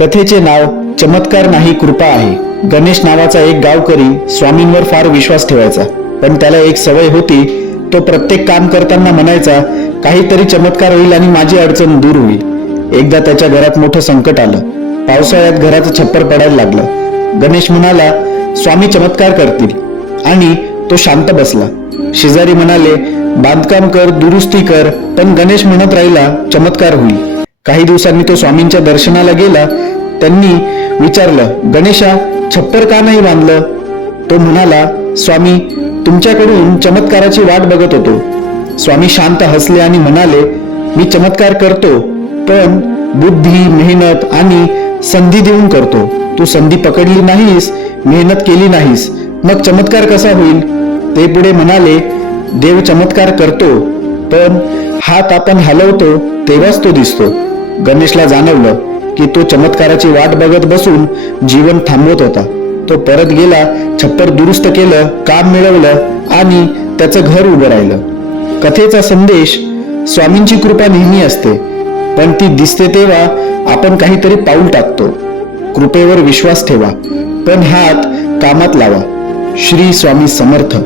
कथेचे नाव चमत्कार नाही कृपा आहे. गणेश नावाचा एक गावकरी स्वामींवर फार विश्वास ठेवायचा. पण त्याला एक सवय होती तो प्रत्येक काम करताना म्हणायचा काहीतरी चमत्कार होईल आणि माझी अडचण दूर होईल. एकदा त्याच्या घरात मोठं संकट आलं. पावसाळ्यात घराचं छप्पर पडायला लागलं. गणेश म्हणाला स्वामी चमत्कार करतील. आणि तो शांत बसला. शेजारी म्हणाले बांधकाम कर दुरुस्ती कर. पण गणेश म्हणत राहिला चमत्कार होईल. काही दिवसांनी तो स्वामींच्या दर्शनाला गेला. त्यांनी विचारलं गणेशा छप्पर का नाही बांधलं? तो म्हणाला स्वामी तुमच्याकडून चमत्काराची वाट बघत होतो. स्वामी शांत हसले आणि म्हणाले मी चमत्कार करतो पण बुद्धी मेहनत आणि संधी देऊन करतो. तू संधी पकडली नाहीस मेहनत केली नाहीस. मग चमत्कार कसा होईल? ते पुढे म्हणाले देव चमत्कार करतो पण हात आपण हलवतो तेव्हाच तो दिसतो. गणेशला जाणवलं की तो चमत्काराची वाट बघत बसून जीवन थांबवत होता. तो परत गेला छप्पर दुरुस्त केलं काम मिळवलं आणि त्याचं घर उभं राहिलं. कथेचा संदेश स्वामींची कृपा नेहमी असते पण ती दिसते तेव्हा आपण काहीतरी पाऊल टाकतो. कृपेवर विश्वास ठेवा पण हात कामात लावा. श्री स्वामी समर्थ.